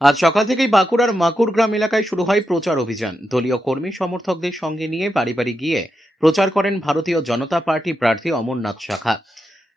আজ সকাল থেকেই বাঁকুড়ার মাকুড়গ্রাম এলাকায় শুরু হয় প্রচার অভিযান। দলীয় কর্মী সমর্থকদের সঙ্গে নিয়ে বাড়ি বাড়ি গিয়ে প্রচার করেন ভারতীয় জনতা পার্টি প্রার্থী অমরনাথ শাখা।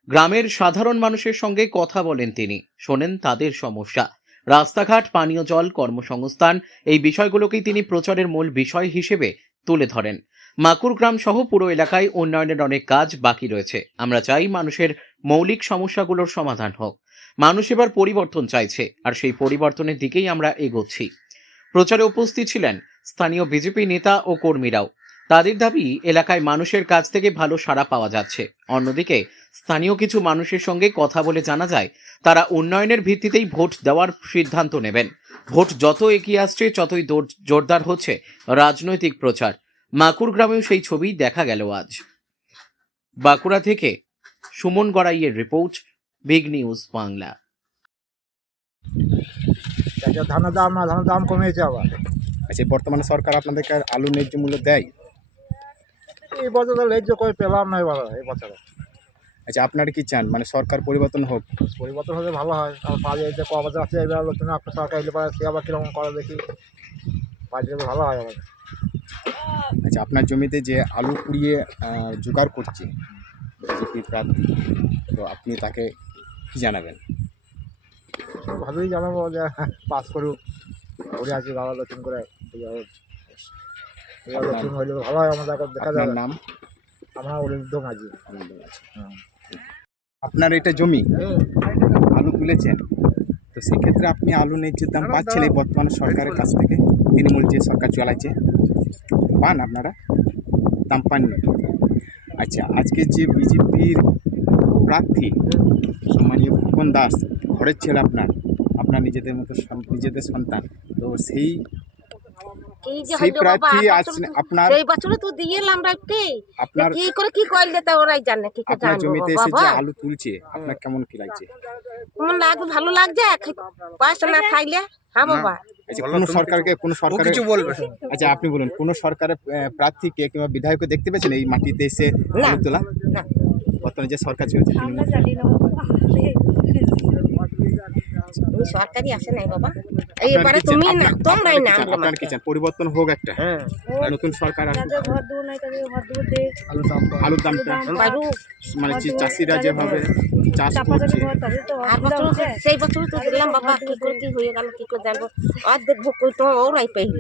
গ্রামের সাধারণ মানুষের সঙ্গে কথা বলেন তিনি, শোনেন তাদের সমস্যা। রাস্তাঘাট, পানীয় জল, কর্মসংস্থান এই বিষয়গুলোকেই তিনি প্রচারের মূল বিষয় হিসেবে তুলে ধরেন। মাকুড়গ্রাম সহ পুরো এলাকায় উন্নয়নের অনেক কাজ বাকি রয়েছে। আমরা চাই মানুষের মৌলিক সমস্যাগুলোর সমাধান হোক। মানুষ এবার পরিবর্তন চাইছে, আর সেই পরিবর্তনের দিকেই আমরা এগোচ্ছি। প্রচারে উপস্থিত ছিলেন স্থানীয় বিজেপি নেতা ও কর্মীরাও। তাদের দাবি, এলাকায় মানুষের কাছ থেকে ভালো সাড়া পাওয়া যাচ্ছে। অন্যদিকে স্থানীয় কিছু মানুষের সঙ্গে কথা বলে জানা যায়, তারা উন্নয়নের ভিত্তিতেই ভোট দেওয়ার সিদ্ধান্ত নেবেন। ভোট যত এগিয়ে আসছে, ততই জোরদার হচ্ছে রাজনৈতিক প্রচার। মাকুড় গ্রামেও সেই ছবি দেখা গেল আজ। বাঁকুড়া থেকে সুমন গড়াইয়ের রিপোর্ট, বিগ নিউজ বাংলা। ধানের দাম না, ধানের দাম কমেছে আবার। আচ্ছা, বর্তমানে সরকার আপনাদেরকে আর আলু ন্যায্য মূল্য দেয়? এই বছর তো ন্যায্য করে পেলাম না এবার, এই বছরে। আচ্ছা, আপনারা কি চান মানে সরকার পরিবর্তন হোক? পরিবর্তন হলে ভালো হয়। আর পাওয়া যায় ক বছর আছে, এবার আলোচনা আপনার সরকার এলে পারে, সে আবার কীরকম করে দেখি, পার্টি ভালো হয় আমাদের। আচ্ছা, আপনার জমিতে যে আলু কুড়িয়ে জোগাড় করছে বিজেপি প্রার্থী, তো আপনি তাকে কি জানাবেন? ভালোই জানাবো যে পাস করুক, করে আসি ভালো আলোচনা করে। আলোচনা হইলে ভালো হয় আমাদের, এখন দেখা আপনার যাবে। নাম? আমরা অনিরুদ্ধ মাঝি। আপনার এটা জমি, আলু তুলেছেন, তো সেক্ষেত্রে আপনি আলু ন্যায্য দাম পাচ্ছেন এই বর্তমান সরকারের কাছ থেকে? তৃণমূল যে সরকার চালাচ্ছে, পান আপনারা? দাম পাননি? আচ্ছা, আজকে যে বিজেপির প্রার্থী সম্মানীয় ভুবন দাস, ঘরের ছেলে আপনার, আপনার নিজেদের মতো নিজেদের সন্তান, তো সেই প্রার্থী আজ আপনার সেই বছরে তো দিয়ে এলাম রাখতে, আপনার কি করে কি করলে তা ওরাই জানে। কি করে আপনার জানবো জমিতে এসে বাবা? যে আলু তুলছে, আপনার কেমন কি লাগছে? কেমন লাগবে? ভালো লাগছে। পয়সা না খাইলে হ্যাঁ বাবা। আচ্ছা, কোনো সরকারের কিছু বলবে? আচ্ছা, আপনি বলুন, কোন সরকারের প্রার্থীকে কিংবা বিধায়ককে দেখতে পেয়েছেন এই মাটিতে এসে না। আলু তোলা? না। বর্তমানে যে সরকার চলছে তুমি সরকারি আসে নাই বাবা, এইবারে তুমি না, তোমরাই না। আপনার কি চান পরিবর্তন হোক, একটা নতুন সরকার আসুক, আলুর দামটা মানে যে চাষিরা যেভাবে চাষ করছে? আর বছর সেই বছর তো দিলাম বাবা, কি করে কি হয়ে গেল কি করে জানবো। অর্ধেক ভোগ তো ওরাই পেয়ে